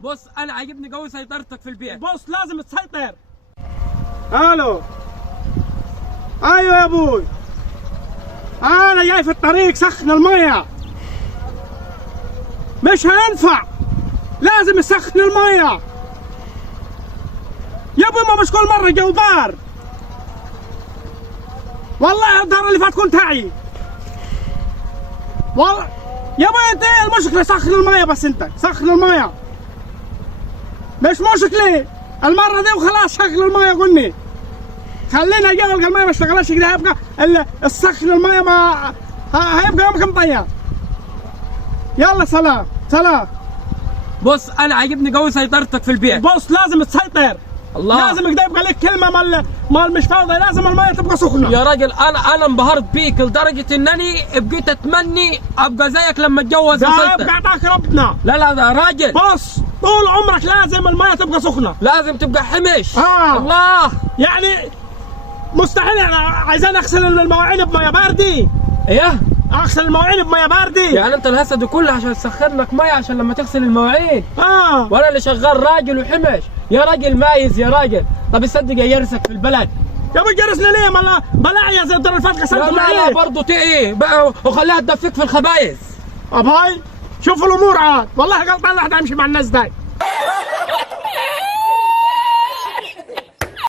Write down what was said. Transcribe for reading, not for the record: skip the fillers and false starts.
بص انا عاجبني قوي سيطرتك في البيت. بص لازم تسيطر. الو. ايوه يا ابوي، انا جاي في الطريق سخن الميه، مش هينفع، لازم يسخن الميه يا ابوي، ما مش كل مره جو بار. والله الدار اللي فات كنت هعي. والله يا ابوي انت ايه المشكله؟ سخن الميه بس، انت سخن الميه مش مشكله المره دي وخلاص. شغل الميه قلني، خلينا جو الميه ما اشتغلش كده، هيبقى السخن الميه ما هيبقى يومك مطير. يلا سلام سلام. بص انا عاجبني قوي سيطرتك في البيت. بص لازم تسيطر، الله، لازم كده يبقى لك كلمه مال مش فاضي، لازم الميه تبقى سخنه. يا راجل انا انبهرت بيك لدرجه انني بقيت اتمني ابقى زيك لما اتجوز ده وسيطر. يبقى عطاك ربنا. لا يا راجل، بص طول عمرك لازم الميه تبقى سخنه، لازم تبقى حمش. الله، الله، يعني مستحيل انا عايزين اغسل المواعين بميه باردة. ايه اغسل المواعين بميه باردة؟ يعني انت الهسه دي كلها عشان تسخن لك ميه عشان لما تغسل المواعين؟ اه وانا اللي شغال راجل وحمش يا راجل، مايز يا راجل. طب تصدق يرسك في البلد. يا ابوي جرسنا ليه؟ ما بلاعي زي الدور اللي فات غسلت لا المواعين. برضه تقي بقى وخليها تدفك في الخبايز. ابهاي شوف الامور عاد، والله غلطان الواحد يمشي مع الناس داي.